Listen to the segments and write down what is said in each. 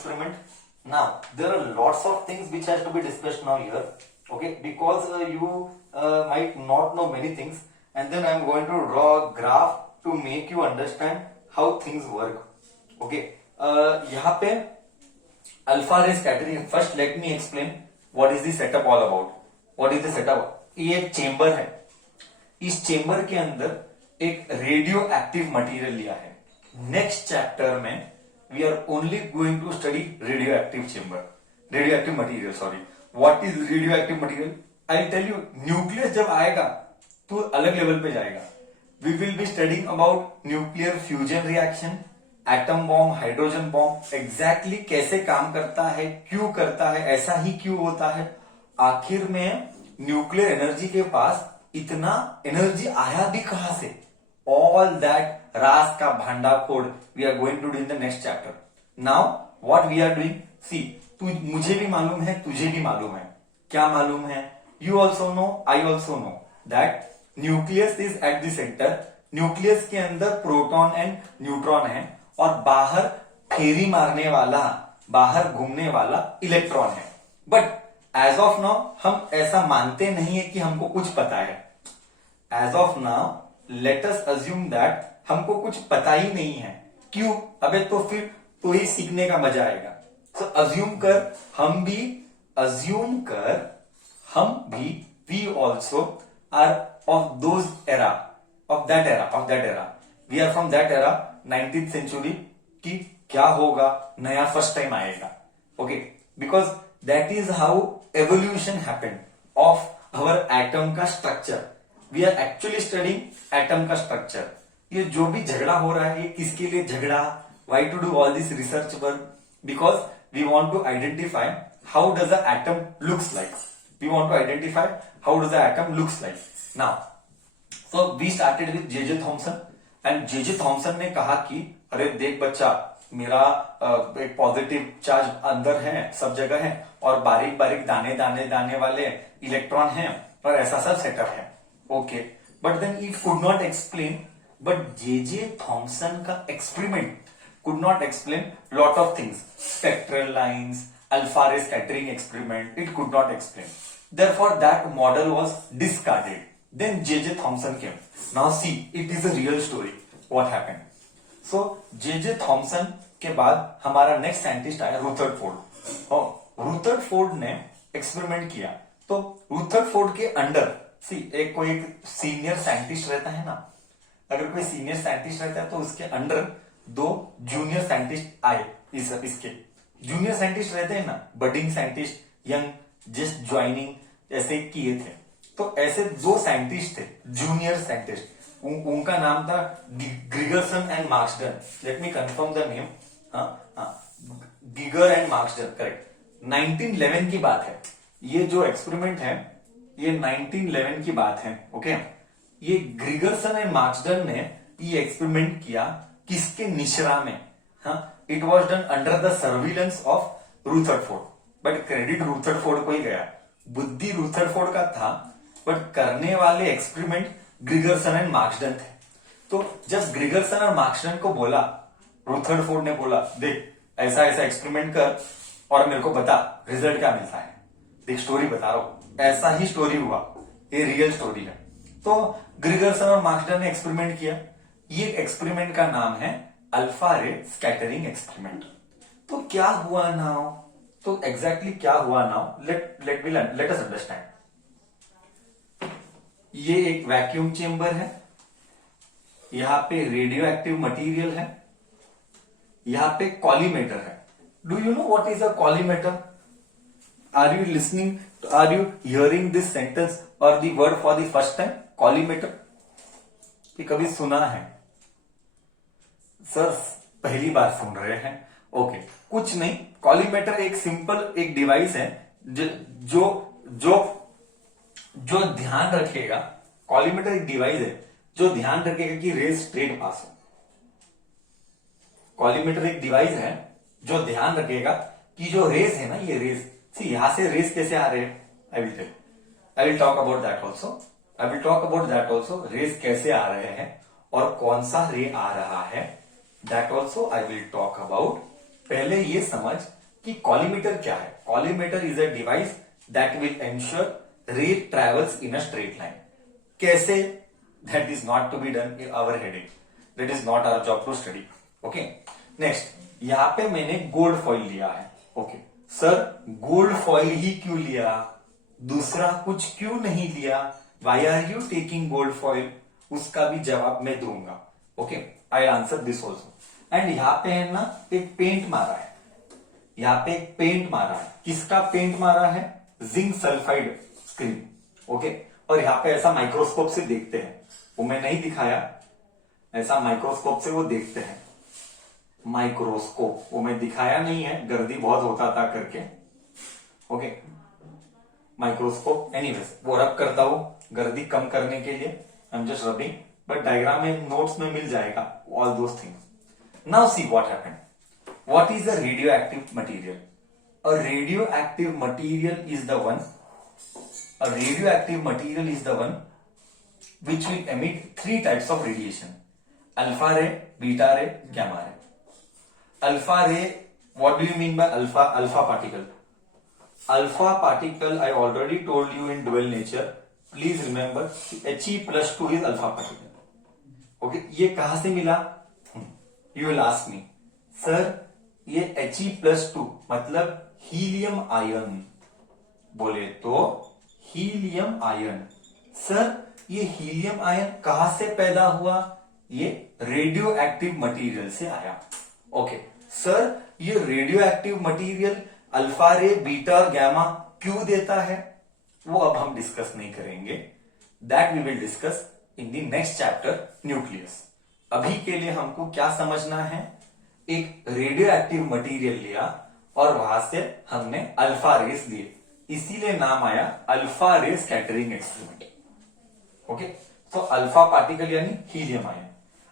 experiment. Now there are lots of things which has to be discussed now here, okay, because you might not know many things, and then I am going to draw a graph to make you understand how things work. Okay, यहाँ पे alpha ray scattering. First let me explain what is the setup all about. What is the setup? ये एक chamber है. इस chamber के अंदर एक radio active material लिया है. नेक्स्ट चैप्टर में we are only going to study radio active chamber, radio active material. Sorry, what is radio active material? I tell you, nucleus जब आएगा तो अलग लेवल पे जाएगा. We will be studying about nuclear fusion reaction, atom bomb, hydrogen bomb, exactly कैसे काम करता है, क्यों करता है, ऐसा ही क्यों होता है, आखिर में न्यूक्लियर एनर्जी के पास इतना एनर्जी आया भी कहां से. ऑल दैट रास का भांडा फोड़ we are going to do in the next chapter. Now what we are doing, see, मुझे भी मालूम है, तुझे भी मालूम है. क्या मालूम है? You also know, I also know that nucleus is at the centre. Nucleus के अंदर प्रोटॉन एंड न्यूट्रॉन है और बाहर फेरी मारने वाला, बाहर घूमने वाला इलेक्ट्रॉन है. बट एज ऑफ नाउ हम ऐसा मानते नहीं है कि हमको कुछ पता है. As of now let us assume that हमको कुछ पता ही नहीं है. क्यों? अबे तो फिर तो ही सीखने का मजा आएगा. सो अज्यूम कर हम भी we also are of those era, of that era. We are from that era, 19th century की. क्या होगा? नया फर्स्ट टाइम आएगा. Okay, because that is how evolution happened of our atom का structure. We are actually studying atom का structure. ये जो भी झगड़ा हो रहा है, ये किसके लिए झगड़ा? Why to do all this research work? Because we want to identify how does the atom looks like. We want to identify how does the atom looks like. Now so we started with J Thomson. And J Thomson ने कहा कि अरे देख बच्चा, मेरा एक positive charge अंदर है, सब जगह है, और बारीक बारीक दाने दाने दाने वाले इलेक्ट्रॉन हैं, और ऐसा सब सेटअप है. Okay, but then it could not explain. But J Thomson का experiment could not explain lot of things. Spectral lines, alpha ray scattering experiment, it could not explain. Therefore, that model was discarded. Then J.J. Thomson came. Now see, it is a real story. What happened? So J.J. Thomson के बाद हमारा next scientist आया Rutherford. और Rutherford ने experiment किया. तो Rutherford के under एक सीनियर साइंटिस्ट रहता है ना. अगर कोई सीनियर साइंटिस्ट रहता है तो उसके अंडर दो जूनियर साइंटिस्ट आए. इसके जूनियर साइंटिस्ट रहते हैं ना, budding scientist, young, just joining, ऐसे किए थे. तो ऐसे दो साइंटिस्ट थे, जूनियर साइंटिस्ट. उनका नाम था ग्रिगरसन and Marsden. Let me confirm the name. Geiger and Marsden, correct. 1911 की बात है. ये जो एक्सपेरिमेंट है ये 1911 की बात है. ओके, ये ग्रिगरसन एंड मार्क्सडन ने ये एक्सपेरिमेंट किया. किसके? निशरा में. It was done under the surveillance of Rutherford. But credit Rutherford को ही गया. बुद्धि रुथरफोर्ड का था, बट करने वाले एक्सपेरिमेंट ग्रिगरसन एंड मार्क्सडन थे. तो जब ग्रिगरसन और मार्क्सडन को बोला, रुथरफोर्ड ने बोला, देख ऐसा ऐसा एक्सपेरिमेंट कर और मेरे को बता रिजल्ट क्या मिलता है. देख स्टोरी बता रहा हूं, ऐसा ही स्टोरी हुआ, ये रियल स्टोरी है. तो ग्रिगरसन और मार्क्सडन ने एक्सपेरिमेंट किया. ये एक्सपेरिमेंट का नाम है अल्फा रे स्कैटरिंग एक्सपेरिमेंट. तो क्या हुआ नाउ? तो एग्जैक्टली क्या हुआ नाउ? Let us understand. ये एक वैक्यूम चेंबर है. यहां पे रेडियो एक्टिव मटीरियल है. यहां पे कॉलीमेटर है. Do you know what is a collimator? Are you listening? Are you hearing this sentence और the word for the first time? Collimator कि कभी सुना है? सर पहली बार सुन रहे हैं. ओके, कुछ नहीं. कॉलीमेटर एक सिंपल एक डिवाइस है जो ध्यान रखेगा. कॉलीमेटर एक डिवाइस है जो ध्यान रखेगा कि रेज स्ट्रेट पास हो. कॉलीमेटर एक डिवाइस है जो ध्यान रखेगा कि जो रेज है ना, ये रेज, सी यहां से रेज कैसे आ रहे हैं. I will talk about that also. Rays कैसे आ रहे हैं और कौन सा रे आ रहा है, that also I will talk about. पहले ये समझ कि कॉलीमीटर क्या है। Collimator is a device that will ensure ray travels in a straight line. कैसे? That is not to be done in our heading, that is not our job to study. Okay, next, यहां पे मैंने gold foil लिया है। Okay sir, gold foil ही क्यों लिया, दूसरा कुछ क्यों नहीं लिया? Why are you taking gold foil? उसका भी जवाब मैं दूंगा। Okay, I answer this also. And यहाँ पे है ना एक पेंट मारा है, यहाँ पे एक पेंट मारा है। किसका पेंट मारा है? Zinc sulphide screen. ओके, और यहाँ पे ऐसा माइक्रोस्कोप से देखते हैं, वो मैं नहीं दिखाया, ऐसा माइक्रोस्कोप से वो देखते हैं। माइक्रोस्कोप वो मैं दिखाया नहीं है, गर्दी बहुत होता था करके। ओके, माइक्रोस्कोप एनीवेज वो रब करता हूं गर्दी कम करने के लिए। I am just rubbing, but diagram में नोट्स में मिल जाएगा all those things. Now see what happened. What is a radioactive material? A radioactive material is the one, a radioactive material is the one which will emit three types of radiation: alpha ray, beta ray, gamma ray. Alpha ray, what do you mean by alpha particle? Alpha particle I already told you in dual nature. Please remember He+2 is alpha particle. Okay, ये कहां से मिला? You will ask me, sir ये He+2 मतलब helium ion, बोले तो helium ion. Sir ये helium ion कहां से पैदा हुआ? ये रेडियो एक्टिव मटीरियल से आया। ओके सर, ये radio active material alpha ray, beta और गैमा क्यों देता है? वो अब हम डिस्कस नहीं करेंगे, that we will discuss in the next chapter, nucleus. अभी के लिए हमको क्या समझना है? एक रेडियो एक्टिव मटीरियल लिया और वहां से हमने अल्फा रेस लिए, इसीलिए नाम आया alpha ray scattering experiment. Okay, तो अल्फा पार्टिकल यानी हीलियम आयन।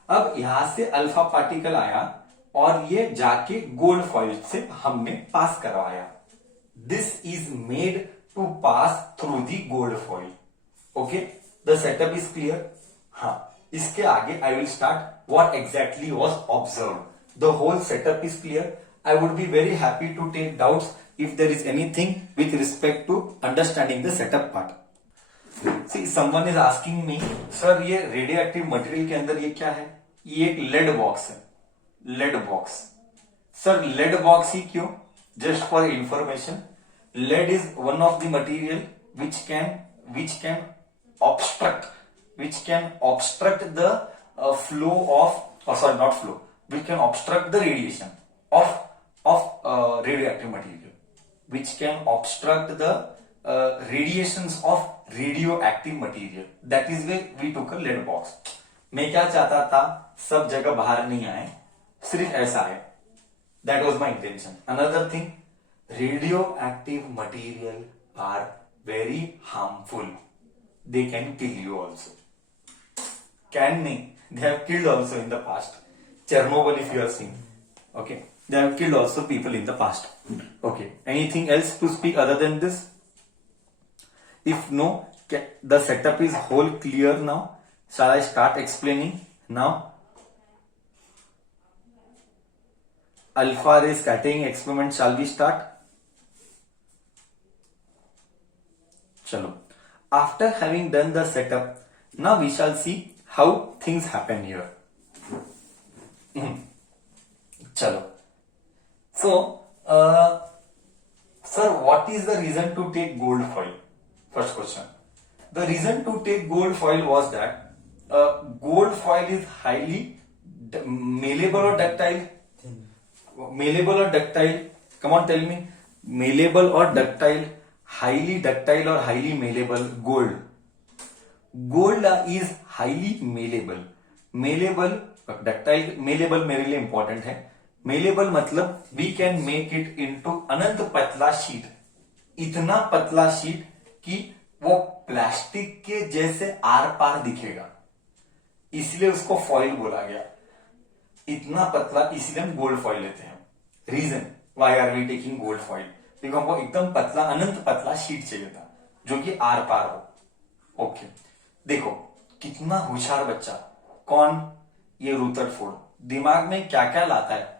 अब यहां से अल्फा पार्टिकल आया और ये जाके गोल्ड फॉइल से हमने पास करवाया। This is made to pass through the gold foil. Okay, the setup is clear. हाँ, इसके आगे I will start what exactly was observed. The whole setup is clear. I would be very happy to take doubts if there is anything with respect to understanding the setup part. See, someone is asking me, sir ये radioactive material के अंदर ये क्या है? ये एक lead box है, lead box. Sir lead box ही क्यों? Just for information, lead is one of the material which can obstruct the flow of, or sorry not flow, which can obstruct the radiation of radioactive material, which can obstruct the radiations of radioactive material. That is why we took a lead box. मैं क्या चाहता था? सब जगह बाहर नहीं आए, सिर्फ ऐसा है। That was my intention. Another thing, radioactive material are very harmful. They can kill you also. Can नहीं? They have killed also in the past. Chernobyl, if you have seen. Okay. They have killed also people in the past. Okay. Anything else to speak other than this? If no, the setup is whole clear now. Shall I start explaining now? Alpha ray scattering experiment, shall we start? Chalo. After having done the setup, now we shall see how things happen here. Chalo. So, sir, what is the reason to take gold foil? First question. The reason to take gold foil was that gold foil is highly malleable or ductile. Malleable or ductile? Come on, tell me. Malleable or ductile? Highly ductile or highly malleable? Gold. Gold is highly malleable. Malleable, ductile, malleable मेरे लिए important है। Malleable मतलब we can make it into अनंत पतला sheet, इतना पतला sheet कि वो प्लास्टिक के जैसे आर पार दिखेगा, इसलिए उसको फॉइल बोला गया। इतना पतला, इसलिए हम गोल्ड फॉइल लेते हैं। Reason why are we taking gold foil? क्योंकि हमको एकदम पतला, अनंत पतला शीट चाहिए था जो कि आर पार हो। ओके, देखो कितना होशियार बच्चा। कौन? ये रुदरफोर्ड दिमाग में क्या क्या लाता है।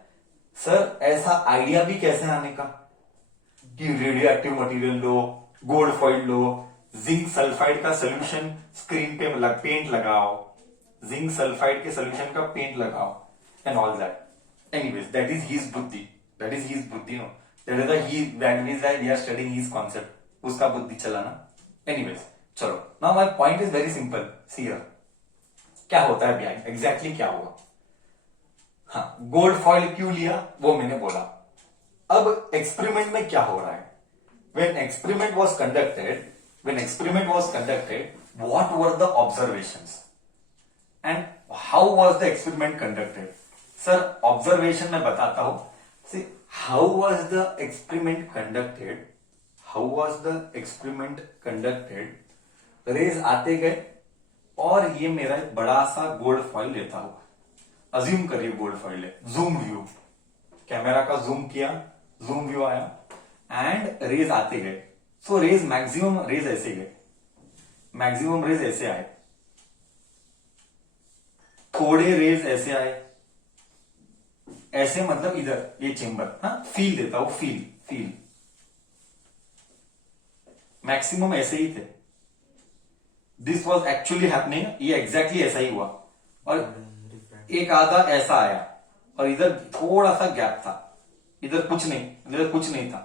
सर ऐसा आइडिया भी कैसे आने का कि रेडियो एक्टिव मटेरियल लो, गोल्ड फॉइल लो, जिंक सल्फाइड का सोल्यूशन स्क्रीन पे पेंट लगाओ, जिंक सल्फाइड के सोल्यूशन का पेंट लगाओ and all that. Anyways that is his बुद्धि, दैट इज हिज बुद्धि no, that is the he that means that we are studying his concept, उसका बुद्धि चलाना। एनीवेज चलो, now my point is very simple, see here क्या होता है behind, exactly क्या हुआ। हाँ, गोल्ड फॉइल क्यों लिया वो मैंने बोला। अब एक्सपेरिमेंट में क्या हो रहा है, when experiment was conducted, what were the observations and how was the experiment conducted? Sir, observation में बताता हूं। See, how was the experiment conducted? How was the experiment conducted? Rays आते गए और ये मेरा एक बड़ा सा गोल्ड फॉइल लेता हूं, अज्यूम करिए गोल्ड फॉइल है, जूम व्यू, कैमरा का जूम किया, जूम व्यू आया एंड रेज आते गए। सो रेज मैक्सिमम रेज ऐसे गए, मैक्सिमम रेज ऐसे आए, थोड़े रेज ऐसे आए, ऐसे मतलब इधर ये चेंबर, हाँ फील देता हूं, फील मैक्सिमम ऐसे ही थे। दिस वॉज एक्चुअली हैपनिंग, ये एग्जैक्टली ऐसा ही हुआ। और एक आधा ऐसा आया और इधर थोड़ा सा गैप था, इधर कुछ नहीं था,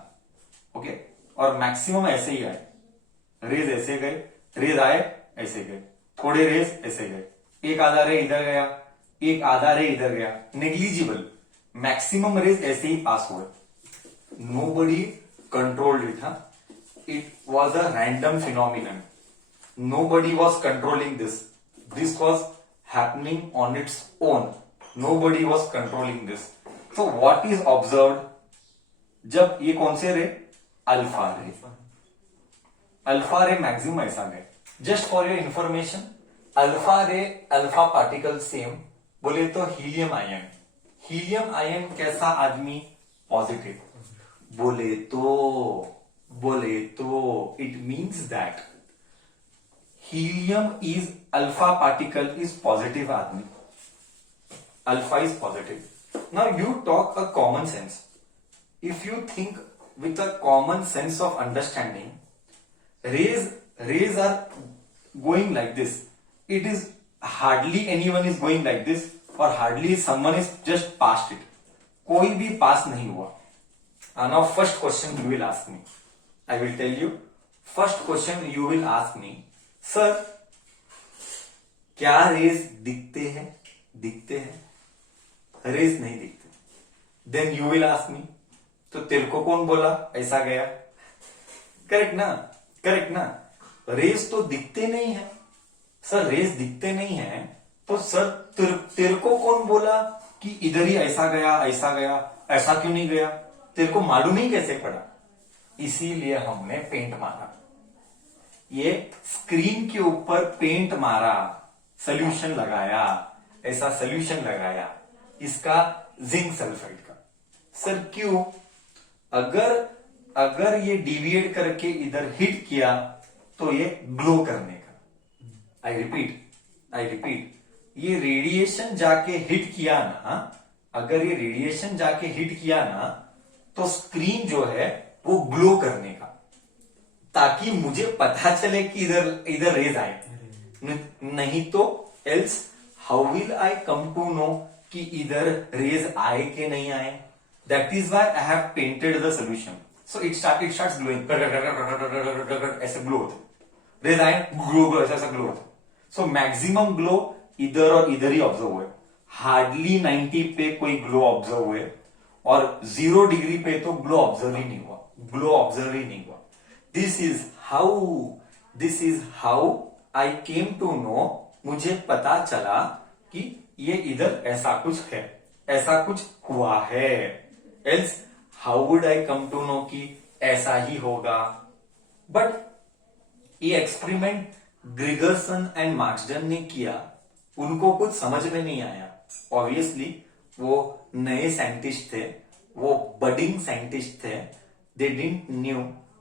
ओके। और मैक्सिमम ऐसे ही आए, रेज ऐसे गए, रेज आए ऐसे गए, थोड़े रेज ऐसे गए, एक आधा रे इधर गया, एक आधा रे इधर गया, नेग्लिजिबल। मैक्सिमम रेज ऐसे ही पास हुए, नोबडी कंट्रोल्ड इट, हाँ, it was a random phenomenon, nobody was controlling this was happening on its own, nobody was controlling this. So what is observed, जब ये कौन से रे, अल्फा रे मैक्सिमम ऐसा गए। Just for your information, alpha रे, अल्फा पार्टिकल सेम, बोले तो हीलियम आयन कैसा आदमी, पॉजिटिव, बोले तो it means that helium is alpha particle is positive आदमी, alpha is positive. Now you talk a common sense. If you think with a common sense of understanding, rays are going like this. It is hardly anyone is going like this, or hardly someone is just past it. कोई भी पास नहीं हुआ। Now first question you will ask me, I will tell you. First question you will ask me, sir क्या rays दिखते हैं, rays नहीं दिखते। Then you will ask me, तो तेरे को कौन बोला ऐसा गया, करेक्ट ना, रेस तो दिखते नहीं है। सर रेस दिखते नहीं है तो सर तेरे को कौन बोला कि इधर ही ऐसा गया, ऐसा क्यों नहीं गया, तेरे को मालूम ही कैसे पड़ा। इसीलिए हमने पेंट मारा, ये स्क्रीन के ऊपर पेंट मारा, सोल्यूशन लगाया, ऐसा सोल्यूशन लगाया इसका जिंक सल्फाइड का। सर क्यों, अगर ये डिविएट करके इधर हिट किया तो ये ग्लो करने का। आई रिपीट, ये रेडिएशन जाके हिट किया ना, अगर ये रेडिएशन जाके हिट किया ना तो स्क्रीन जो है वो ग्लो करने का, ताकि मुझे पता चले कि इधर रेज आए, नहीं तो else how will I come to know कि इधर रेज आए कि नहीं आए। That is why I have painted the solution, so it starts glowing, ऐसे ग्लो होते, रेज आए ग्लो ऐसा ग्लो होता। सो मैक्सिमम ग्लो इधर और इधर ही ऑब्जर्व हुए, हार्डली 90 पे कोई ग्लो ऑब्जर्व हुए, और 0 डिग्री पे तो ग्लो ऑब्जर्व ही नहीं हुआ, This is how I came to know, मुझे पता चला कि ये इधर ऐसा कुछ है, ऐसा कुछ हुआ है। Else how would I come to know कि ऐसा ही होगा। बट ये एक्सपेरिमेंट ग्रिगरसन एंड मार्क्सडन ने किया, उनको कुछ समझ में नहीं आया। ऑब्वियसली वो नए साइंटिस्ट थे, वो बडिंग साइंटिस्ट थे, they didn't knew.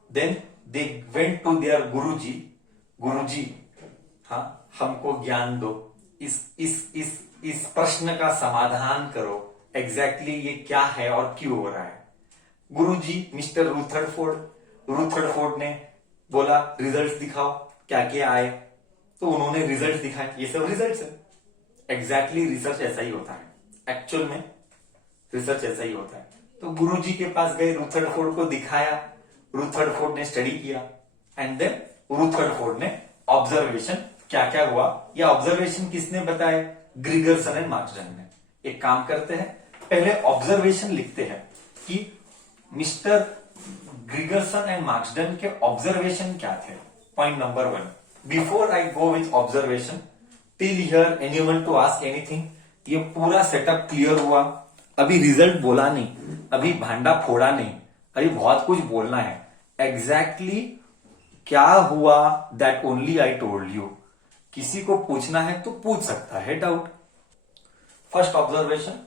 Then they went to their गुरुजी, हाँ हमको ज्ञान दो, इस प्रश्न का समाधान करो, एग्जैक्टली ये क्या है और क्यों हो रहा है। गुरुजी मिस्टर रूथरफोर्ड ने बोला रिजल्ट्स दिखाओ, क्या क्या आए, तो उन्होंने रिजल्ट्स दिखाए, ये सब रिजल्ट्स है। एग्जैक्टली रिसर्च ऐसा ही होता है, एक्चुअल में रिसर्च ऐसा ही होता है। तो गुरुजी के पास गए, रूथरफोर्ड को दिखाया, रूथरफोर्ड ने स्टडी किया एंड देन रूथरफोर्ड ने ऑब्जर्वेशन क्या क्या हुआ, या ऑब्जर्वेशन किसने बताया, ग्रिगरसन एंड मार्क्सडन ने। एक काम करते हैं, पहले ऑब्जर्वेशन लिखते हैं कि मिस्टर ग्रिगरसन एंड मार्क्सडन के ऑब्जर्वेशन क्या थे। Point number 1, before I go with observation, till here anyone to ask anything. ये पूरा सेटअप क्लियर हुआ, अभी रिजल्ट बोला नहीं, अभी भांडा फोड़ा नहीं, अभी बहुत कुछ बोलना है। एग्जैक्टली क्या हुआ that only I told you. किसी को पूछना है तो पूछ सकता है doubt. First observation,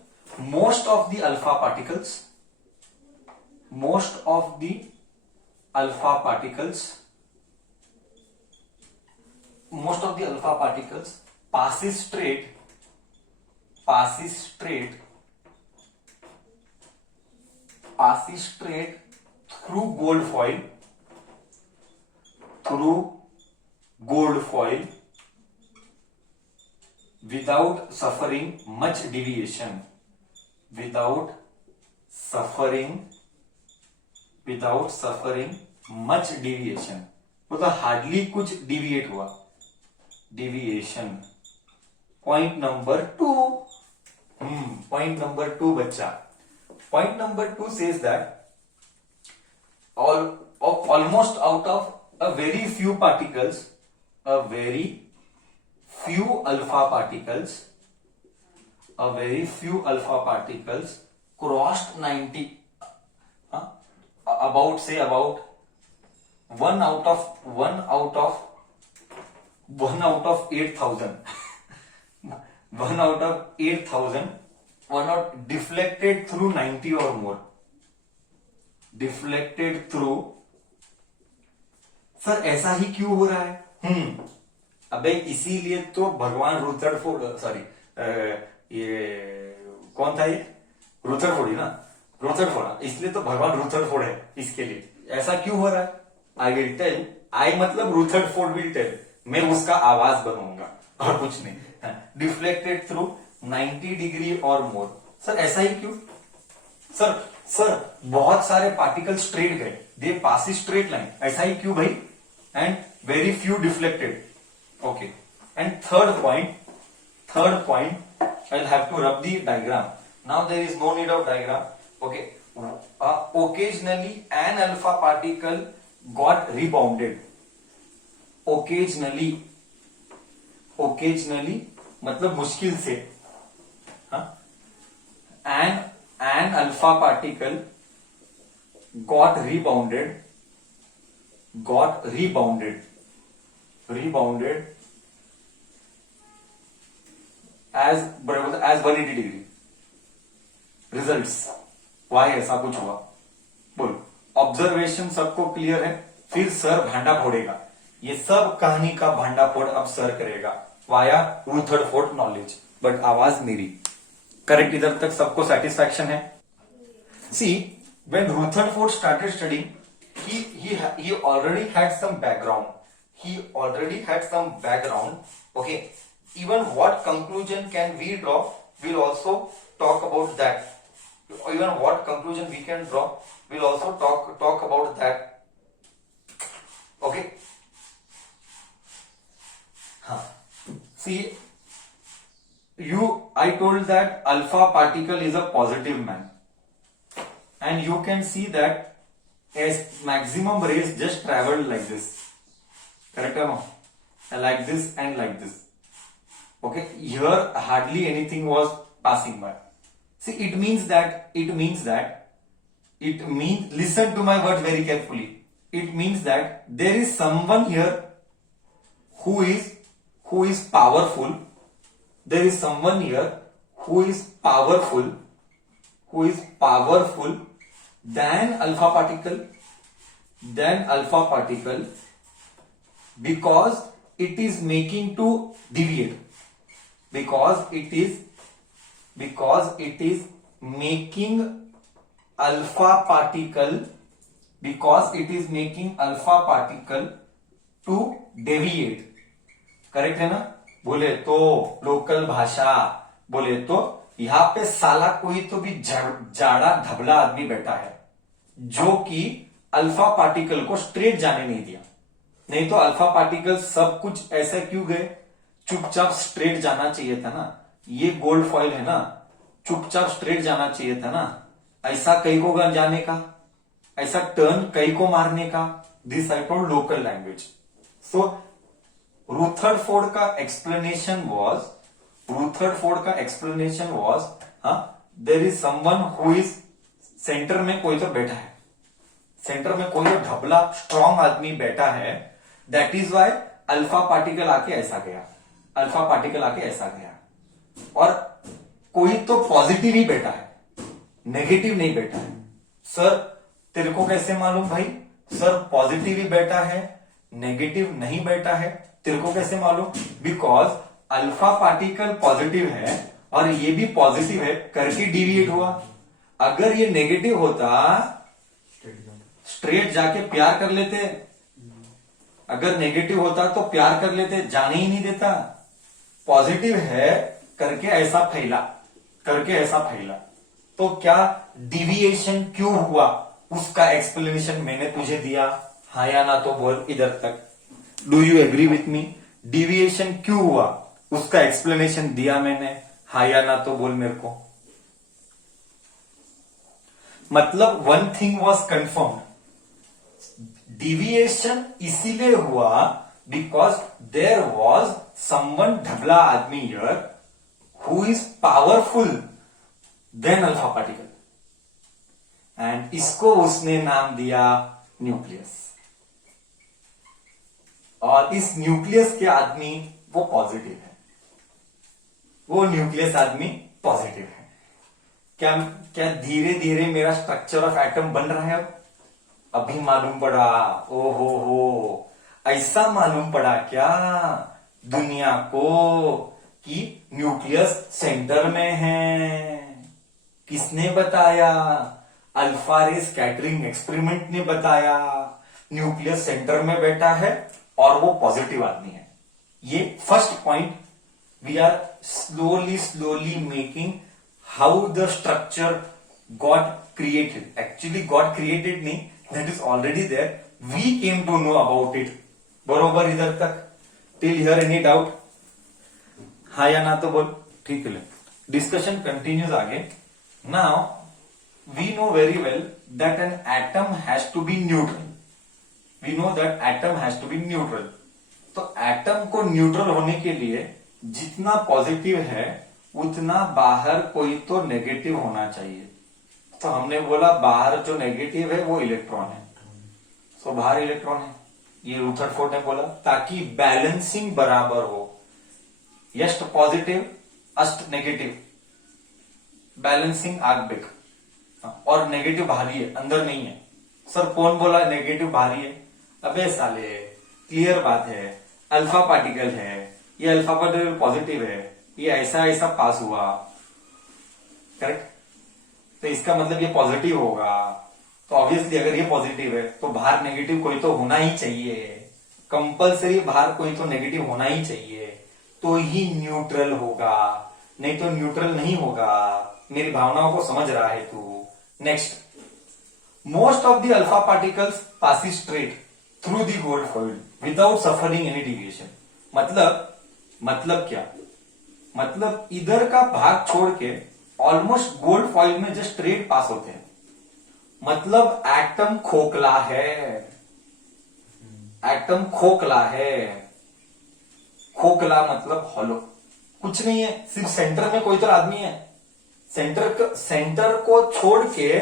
most of the alpha particles, most of the alpha particles, most of the alpha particles passes straight through gold foil without suffering much deviation, without suffering much deviation, मतलब hardly कुछ deviate हुआ, deviation. Point number 2, point number 2 बच्चा, point number 2 says that almost out of a very few particles, a very few alpha particles crossed 90, about 1 out of 8,000 1 out of 8,000 were not deflected through 90 or more, deflected through। Sir ऐसा ही क्यों हो रहा है? अबे इसीलिए तो भगवान रूथरफोर्ड, सॉरी ये कौन था, ये रूथरफोर्ड ही ना, रूथरफोर्ड, इसलिए तो भगवान रूथरफोर्ड है इसके लिए। ऐसा क्यों हो रहा है? आई विल टेल, आई मतलब रूथरफोर्ड विल टेल, मैं उसका आवाज बनूंगा और कुछ नहीं। डिफ्लेक्टेड थ्रू 90 डिग्री और मोर। सर ऐसा ही क्यों? सर बहुत सारे पार्टिकल स्ट्रेट गए, दे पास स्ट्रेट लाइन, ऐसा ही क्यों भाई? And very few deflected. Okay, and third point I will have to rub the diagram. Now there is no need of diagram. Okay, occasionally an alpha particle got rebounded, occasionally मतलब मुश्किल से, an alpha particle got rebounded as 180 degree. Results why ऐसा कुछ हुआ, बोल। Observation सबको clear है, फिर सर भांडा फोड़ेगा, ये सब कहानी का भांडा फोड़ अब सर करेगा वाया रूथरफोर्ड नॉलेज, बट आवाज मेरी करेक्ट। इधर तक सबको सेटिस्फैक्शन है? See, when Rutherford started studying, he already had some background, okay। even what conclusion can we draw, we'll also talk about that, even what conclusion we can draw, we'll also talk about that, okay। See, I told that alpha particle is a positive man, and you can see that as maximum rays just traveled like this, correct or no? Like this and like this, okay। Here hardly anything was passing by। See, it means listen to my words very carefully, it means that there is someone here who is powerful, there is someone here who is powerful than alpha particle, because it is making to deviate, because it is making alpha particle, because it is making alpha particle to deviate. Correct है ना? बोले तो local भाषा, बोले तो यहां पे साला कोई तो भी जाड़ा धबला आदमी बैठा है जो कि अल्फा पार्टिकल को स्ट्रेट जाने नहीं दिया। नहीं तो अल्फा पार्टिकल सब कुछ ऐसे क्यों गए? चुपचाप स्ट्रेट जाना चाहिए था ना। ये गोल्ड फॉइल है ना, चुपचाप स्ट्रेट जाना चाहिए था ना। ऐसा कई को जाने का, ऐसा टर्न कई को मारने का। This I told local language. So Rutherford का explanation was there is someone who is, centre में कोई तो बैठा है, सेंटर में कोई तो ढबला स्ट्रॉन्ग आदमी बैठा है। That is why alpha particle आके ऐसा गया, अल्फा पार्टिकल आके ऐसा गया। और कोई तो पॉजिटिव ही बैठा है, नेगेटिव नहीं बैठा है। सर तेरे को कैसे मालूम भाई? सर पॉजिटिव ही बैठा है, नेगेटिव नहीं बैठा है, तेरे को कैसे मालूम? बिकॉज अल्फा पार्टिकल पॉजिटिव है और ये भी पॉजिटिव है करके डिविएट हुआ। अगर ये नेगेटिव होता स्ट्रेट जाके प्यार कर लेते, अगर नेगेटिव होता तो प्यार कर लेते, जाने ही नहीं देता। पॉजिटिव है करके ऐसा फैला, करके ऐसा फैला। तो क्या डिविएशन क्यों हुआ उसका एक्सप्लेनेशन मैंने तुझे दिया, हाँ या ना तो बोल इधर तक। Do you agree with me? Deviation क्यों हुआ उसका एक्सप्लेनेशन दिया मैंने, हाँ या ना तो बोल मेरे को। मतलब one thing was confirmed, deviation इसीलिए हुआ बिकॉज देयर वॉज समवन ढबला आदमी here who is powerful than alpha particle, and इसको उसने नाम दिया न्यूक्लियस। और इस न्यूक्लियस के आदमी वो पॉजिटिव है, वो न्यूक्लियस आदमी पॉजिटिव है। क्या क्या धीरे धीरे मेरा स्ट्रक्चर ऑफ एटम बन रहा है? अभी मालूम पड़ा। ओ हो, ऐसा मालूम पड़ा क्या दुनिया को कि न्यूक्लियस सेंटर में है? किसने बताया? अल्फा रे स्कैटरिंग एक्सपेरिमेंट ने बताया। न्यूक्लियस सेंटर में बैठा है और वो पॉजिटिव आदमी है। ये first point we are slowly making how the structure God created. Actually God created नहीं, that is already there, we came to know about it. बरोबर इधर तक? Till here any doubt? हाँ या ना तो बोल। ठीक है, डिस्कशन कंटिन्यूज आगे। Now we know very well that an atom has to be neutral. We know that atom has to be neutral. तो एटम को न्यूट्रल होने के लिए जितना पॉजिटिव है उतना बाहर कोई तो नेगेटिव होना चाहिए। तो हमने बोला बाहर जो नेगेटिव है वो इलेक्ट्रॉन है, तो बाहर इलेक्ट्रॉन है, ये रूथरफोर्ड ने बोला, ताकि बैलेंसिंग बराबर हो। यस्ट पॉजिटिव अस्ट नेगेटिव, बैलेंसिंग आग और नेगेटिव बाहरी है, अंदर नहीं है। सर कौन बोला नेगेटिव बाहरी है? अबे साले क्लियर बात है, अल्फा पार्टिकल है, ये अल्फा पार्टिकल पॉजिटिव है, ये ऐसा ऐसा पास हुआ, करेक्ट? तो इसका मतलब ये पॉजिटिव होगा। तो ऑब्वियसली अगर ये पॉजिटिव है तो बाहर नेगेटिव कोई तो होना ही चाहिए, कंपलसरी बाहर कोई तो नेगेटिव होना ही चाहिए, तो ही न्यूट्रल होगा, नहीं तो न्यूट्रल नहीं होगा। मेरी भावनाओं को समझ रहा है तू? Next, most of the alpha particles pass straight through the gold foil without suffering any deviation. मतलब क्या? मतलब इधर का भाग छोड़ के ऑलमोस्ट गोल्ड फॉइल में जस्ट स्ट्रेट पास होते हैं। मतलब एटम खोखला है, एटम खोखला है। खोखला मतलब हॉलो, कुछ नहीं है, सिर्फ सेंटर में कोई तो आदमी है। सेंटर को छोड़ के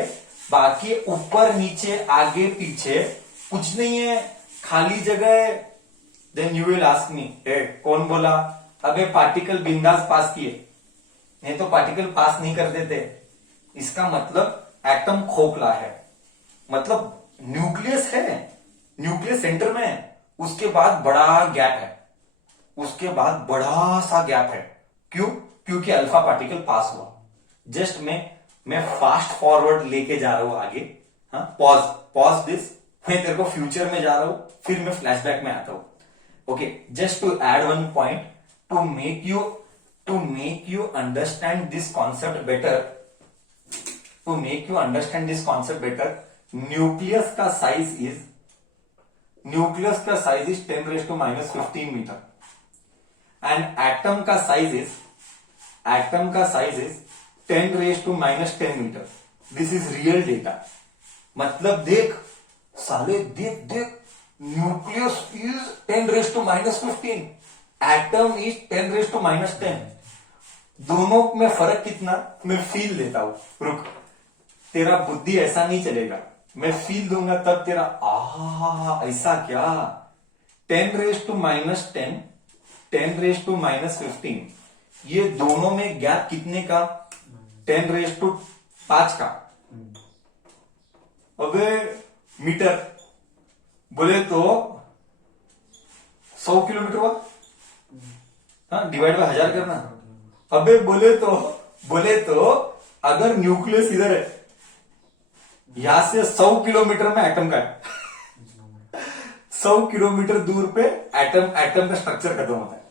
बाकी ऊपर नीचे आगे पीछे कुछ नहीं है, खाली जगह है। Then you will ask me, कौन बोला? अबे पार्टिकल बिंदास पास किए, नहीं तो पार्टिकल पास नहीं कर देते। इसका मतलब एटम खोखला है, मतलब न्यूक्लियस है, न्यूक्लियस सेंटर में है, उसके बाद बड़ा गैप है, उसके बाद बड़ा सा गैप है। क्यों? क्योंकि अल्फा पार्टिकल पास हुआ। जस्ट मैं मैं फास्ट फॉरवर्ड लेके जा रहा हूं आगे। हाँ, पॉज दिस, मैं तेरे को फ्यूचर में जा रहा हूं, फिर मैं फ्लैशबैक में आता हूं। Okay, just to add one point to make you understand this concept better, nucleus का size is 10⁻⁻15 metre and atom का size is 10⁻⁻10 metre. This is real data. मतलब देख साले, देख न्यूक्लियस इज 10⁻⁻15, एटम इज 10⁻⁻10। दोनों में फर्क कितना, मैं फील देता हूं। रुक, तेरा बुद्धि ऐसा नहीं चलेगा, मैं फील दूंगा तब तेरा ऐसा क्या। 10⁻⁻10 10⁻⁻15, ये दोनों में गैप कितने का, 10⁵5 का। अबे मीटर बोले तो 100 किलोमीटर हुआ। हाँ, डिवाइड बाय 1000 करना। अबे बोले तो अगर न्यूक्लियस इधर है, यहां से 100 किलोमीटर में एटम का है 100 किलोमीटर दूर पे एटम का स्ट्रक्चर खत्म होता है।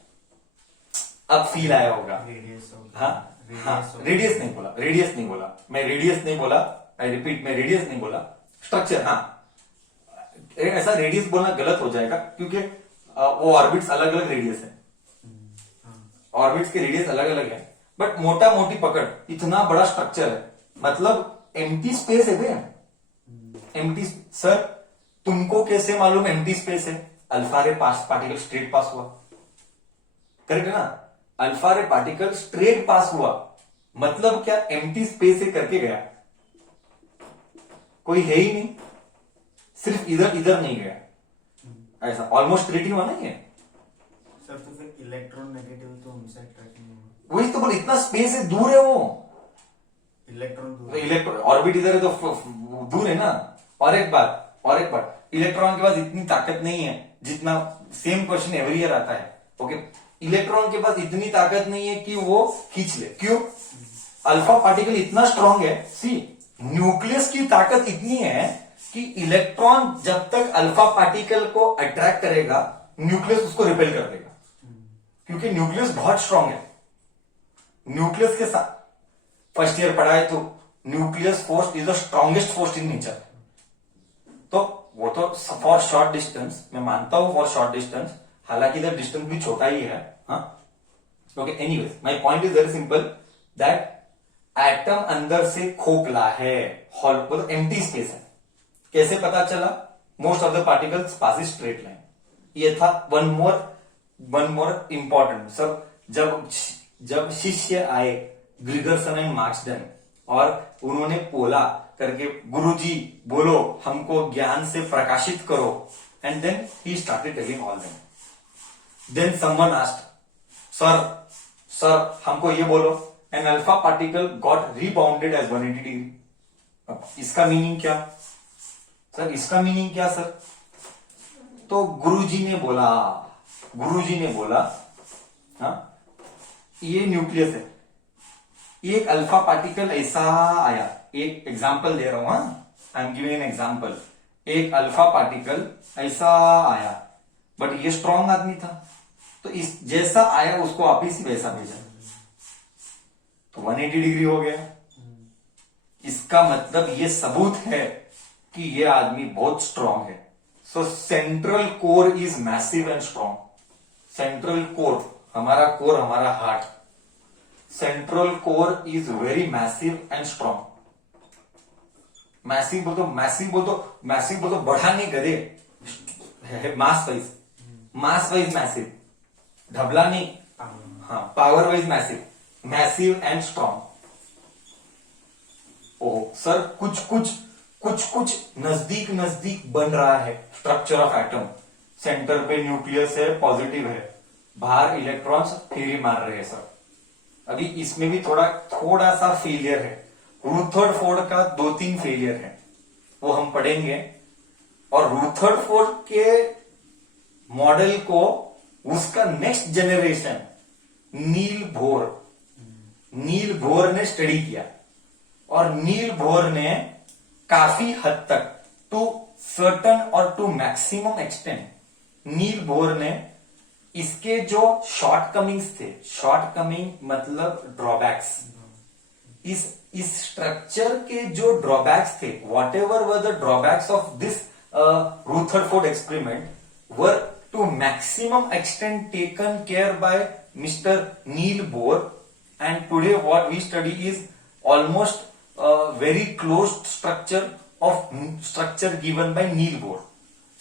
अब फील आया होगा। रेडियस नहीं बोला, मैं रेडियस नहीं बोला, आई रिपीट, मैं रेडियस नहीं बोला, स्ट्रक्चर। हाँ, ऐसा रेडियस बोलना गलत हो जाएगा क्योंकि वो ऑर्बिट्स अलग अलग रेडियस है, ऑर्बिट्स के रेडियस अलग अलग है। बट मोटा मोटी पकड़, इतना बड़ा स्ट्रक्चर है, मतलब एम्प्टी स्पेस है भैया। एम्प्टी, सर तुमको कैसे मालूम एम्प्टी स्पेस है? अल्फा रे पार्टिकल स्ट्रेट पास हुआ, करेक्ट है ना? अल्फा रे पार्टिकल स्ट्रेट पास हुआ, मतलब क्या, एम्प्टी स्पेस से करके गया, कोई है ही नहीं, सिर्फ इधर नहीं गया, ऐसा ऑलमोस्ट स्ट्रेट ही हुआ नहीं है सर। तो फिर इलेक्ट्रॉन नेगेटिव तो उनसे अट्रैक्ट नहीं होगा। वही तो बोल, इतना स्पेस है, दूर है वो इलेक्ट्रॉन ऑर्बिट इधर है तो दूर है ना। और एक बात, इलेक्ट्रॉन के पास इतनी ताकत नहीं है जितना, सेम क्वेश्चन एवरी ईयर आता है। ओके, इलेक्ट्रॉन के पास इतनी ताकत नहीं है कि वो खींच ले। क्यों? अल्फा पार्टिकल इतना स्ट्रांग है। सी, न्यूक्लियस की ताकत इतनी है कि इलेक्ट्रॉन जब तक अल्फा पार्टिकल को अट्रैक्ट करेगा, न्यूक्लियस उसको रिपेल कर देगा, क्योंकि न्यूक्लियस बहुत स्ट्रांग है। न्यूक्लियस के साथ फर्स्ट ईयर पढ़ा है तो nucleus force is the strongest force in nature. तो वो तो फॉर शॉर्ट डिस्टेंस, मैं मानता हूं फॉर शॉर्ट डिस्टेंस, हालांकि इधर डिस्टेंस भी छोटा ही है। हाँ, okay, anyways my point is very simple that atom अंदर से खोखला है, हॉल मतलब एम्प्टी स्पेस है। कैसे पता चला? Most of the particles pass is straight line. ये था वन मोर इंपॉर्टेंट। सब जब शिष्य आए ग्रिगरसन एंड मार्क्सडेन और उन्होंने बोला करके, गुरुजी बोलो हमको ज्ञान से प्रकाशित करो, and then he started telling all them. Then someone asked, sir हमको ये बोलो, an alpha particle got rebounded as 180 degree. इसका मीनिंग क्या सर? इसका मीनिंग क्या सर? तो गुरुजी ने बोला, हाँ, ये न्यूक्लियस है, एक अल्फा पार्टिकल ऐसा आया, एक एग्जाम्पल दे रहा हूं, हाँ, I am giving an example. एक अल्फा पार्टिकल ऐसा आया, बट ये स्ट्रांग आदमी था, तो इस जैसा आया उसको वापिस वैसा भेजा, तो 180 डिग्री हो गया। इसका मतलब ये सबूत है कि ये आदमी बहुत स्ट्रांग है। सो central core is massive and strong. Central core, हमारा कोर, हमारा heart, central core is very massive and strong. Massive बोल तो बढ़ा नहीं करे, मास वाइज मैसिव, ढबला नहीं, हाँ, power wise massive and strong. Oh sir, कुछ नजदीक बन रहा है स्ट्रक्चर ऑफ एटम। सेंटर पे न्यूक्लियस है, पॉजिटिव है, बाहर इलेक्ट्रॉन्स फेरी मार रहे हैं सर। अभी इसमें भी थोड़ा सा फेलियर है। रूथरफोर्ड का 2-3 फेलियर है, वो हम पढ़ेंगे। और रूथरफोर्ड के मॉडल को उसका नेक्स्ट जनरेशन नील बोर ने स्टडी किया, और नील बोर ने काफी हद तक टू सर्टन और to maximum extent Niels Bohr ने इसके जो शॉर्टकमिंग्स थे, शॉर्टकमिंग मतलब ड्रॉबैक्स, इस स्ट्रक्चर के जो ड्रॉबैक्स थे, whatever were the drawbacks of this Rutherford experiment were to maximum extent taken care by mister Niels Bohr, and today what we study is almost very close structure given by Niels Bohr.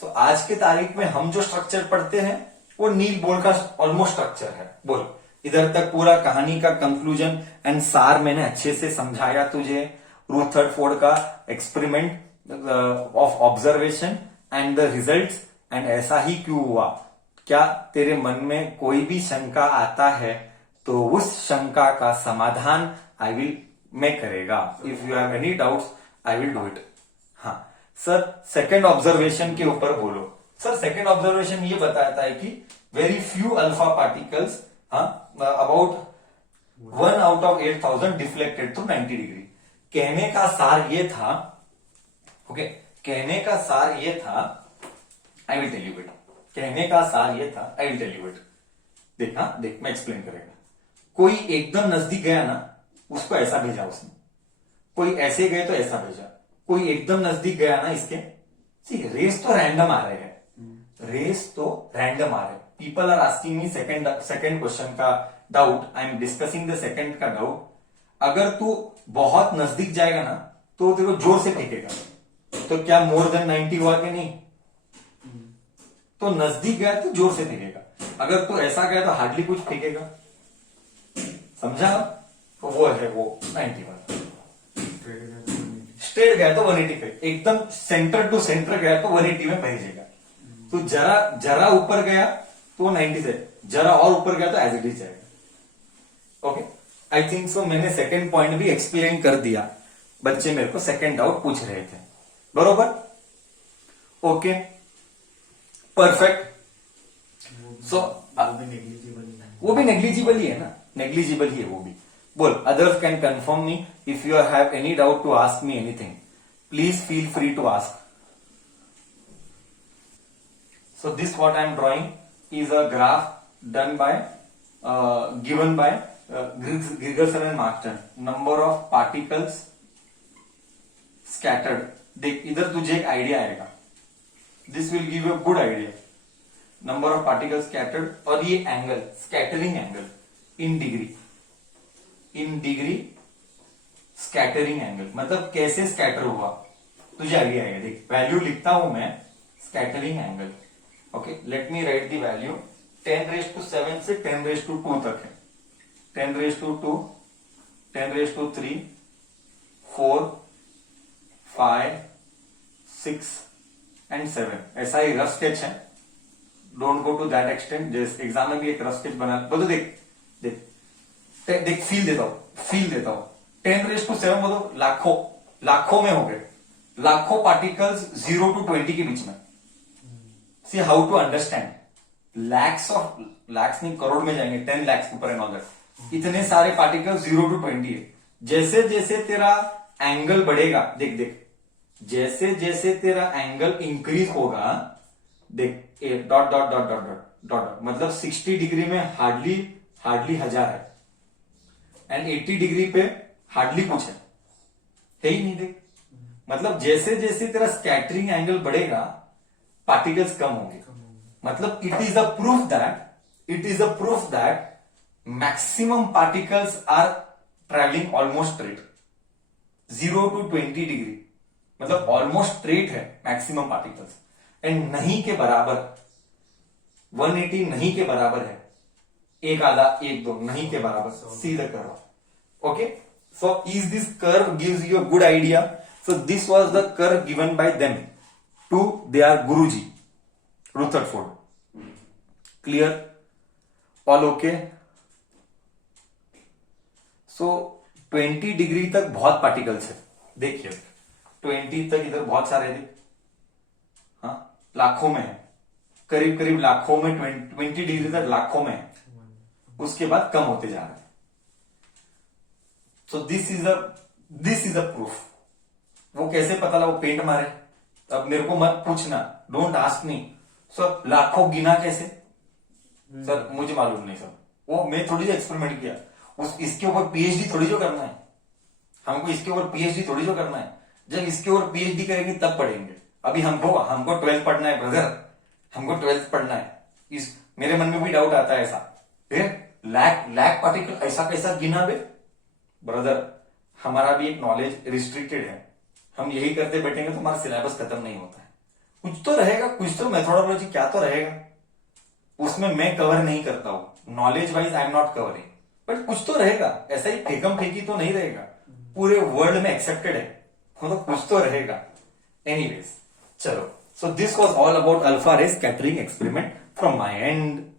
तो आज के तारीख में हम जो structure पढ़ते हैं वो नील बोर का ऑलमोस्ट स्ट्रक्चर है. बोल, इधर तक पूरा कहानी का कंक्लूजन एंड सार मैंने अच्छे से समझाया तुझे. रूथरफोर्ड का experiment of observation and the results, and ऐसा ही क्यों हुआ. क्या तेरे मन में कोई भी शंका आता है तो उस शंका का समाधान मैं करेगा. If you have any doubts I will do it. हाँ सर, सेकेंड ऑब्जर्वेशन के ऊपर बोलो. सर सेकेंड ऑब्जर्वेशन ये बताता है कि very few alpha particles, about 1 out of 8,000 deflected through 90 degree. कहने का सार ये था, ओके, कहने का सार ये था, I will tell you it. कहने का सार ये था, I will tell you it. देख, हाँ देख, मैं एक्सप्लेन करेगा. कोई एकदम नजदीक गया ना, उसको ऐसा भेजा उसने. कोई ऐसे गए तो ऐसा भेजा. कोई एकदम नजदीक गया ना इसके, सी रेस तो रैंडम आ रहे हैं, रेस तो रैंडम आ रहे हैं. People are asking me second question का doubt. I am discussing the second का डाउट. अगर तू बहुत नजदीक जाएगा ना तो तेरे को जोर से फेंकेगा. तो क्या मोर देन 90 हुआ कि नहीं? तो नजदीक गया तो जोर से फेंकेगा. अगर तू ऐसा गया तो हार्डली कुछ फेंकेगा. समझा? तो वो है वो 91. स्ट्रेट गया तो 180 पे, एकदम सेंटर टू सेंटर गया तो 180 में पहुंचेगा. तो जरा ऊपर गया तो 90 से, जरा और ऊपर गया तो एज इट इज जाएगा. Okay, I think so. मैंने सेकंड पॉइंट भी एक्सप्लेन कर दिया. बच्चे मेरे को सेकंड डाउट पूछ रहे थे, बरोबर? Okay, perfect. सो वो भी नेग्लिजिबल ही है ना, नेग्लिजिबल ही है वो भी. बोल, others can confirm me. If you have any doubt to ask me anything, please feel free to ask. So this what I am drawing is a graph done by given by Gregerson and Marston. Number of particles scattered. देख, इधर तुझे एक idea आएगा. This will give you a good idea. Number of particles scattered, और ये angle, scattering angle in degree scattering angle, मतलब कैसे scatter हुआ तुझे आइडिया आएगा. देख, वैल्यू लिखता हूं मैं, scattering angle. Okay, let me right the value. 10⁻⁷ से 10⁻² तक है. 10⁻², 10⁻3, 4, 5, 6 एंड 7. ऐसा ही रफ स्केच है. Don't go to that extent. जैसे एग्जाम में भी एक रफ स्केच बना, बोलो. देख देख देख, फील देता हूं. 10⁻⁷ बोलो, लाखों में हो गए. लाखों पार्टिकल्स 0 to 20 के बीच में. See how to understand. Lakhs नहीं, करोड़ में जाएंगे. 10 lakhs के ऊपर एंड ऑल दैट. इतने सारे पार्टिकल्स 0 to 20 है. जैसे जैसे तेरा एंगल बढ़ेगा, देख, जैसे जैसे तेरा एंगल इंक्रीज होगा, देख, dot dot dot dot dot dot, मतलब 60 डिग्री में हार्डली 1000 है, एंड 80 डिग्री पे हार्डली कुछ है ही नहीं. देख, मतलब जैसे जैसे तेरा स्कैटरिंग एंगल बढ़ेगा पार्टिकल्स कम होंगे. मतलब it is a proof that maximum particles are travelling almost straight. 0 to 20 degree मतलब ऑलमोस्ट स्ट्रेट है मैक्सिमम पार्टिकल्स, एंड नहीं के बराबर 180 नहीं के बराबर है. 1 आधा 1 2 नहीं के बराबर. See the curve. Okay, so is this curve gives you a good idea. So this was the curve given by them to their Guruji, Rutherford. Clear? All okay? So 20 degree तक बहुत पार्टिकल्स है. देखिए 20 तक इधर बहुत सारे थे, हाँ, लाखों में है, करीब लाखों में. 20 डिग्री तक लाखों में है. उसके बाद कम होते जा रहे हैं. So this is a this is a proof. वो कैसे पता लगा? वो पेंट मारे। अब मेरे को मत पूछना, डोंट आस्क मी सर लाखों गिना कैसे, सर मुझे मालूम नहीं सर। वो मैं थोड़ी जो एक्सपेरिमेंट किया, उस इसके ऊपर पीएचडी थोड़ी जो करना है हमको, इसके ऊपर पीएचडी थोड़ी जो करना है। जब इसके ऊपर पीएचडी करेंगे तब पढ़ेंगे। अभी हमको 12th पढ़ना है ब्रदर, हमको 12th पढ़ना है। इस मेरे मन में भी डाउट आता है ऐसा, फिर लैक पार्टिकल ऐसा कैसा गिना बे ब्रदर। हमारा भी एक नॉलेज रिस्ट्रिक्टेड है, हम यही करते बैठेंगे तो हमारा सिलेबस खत्म नहीं होता है। कुछ तो रहेगा, कुछ तो मेथोडोलॉजी क्या तो रहेगा, उसमें मैं कवर नहीं करता हूं। Knowledge wise I am not covering, but कुछ तो रहेगा। ऐसा ही फेकम फेंकी तो नहीं रहेगा, पूरे वर्ल्ड में एक्सेप्टेड है, वो तो कुछ तो रहेगा। एनीवेज चलो, so this was all about alpha ray scattering experiment from my and.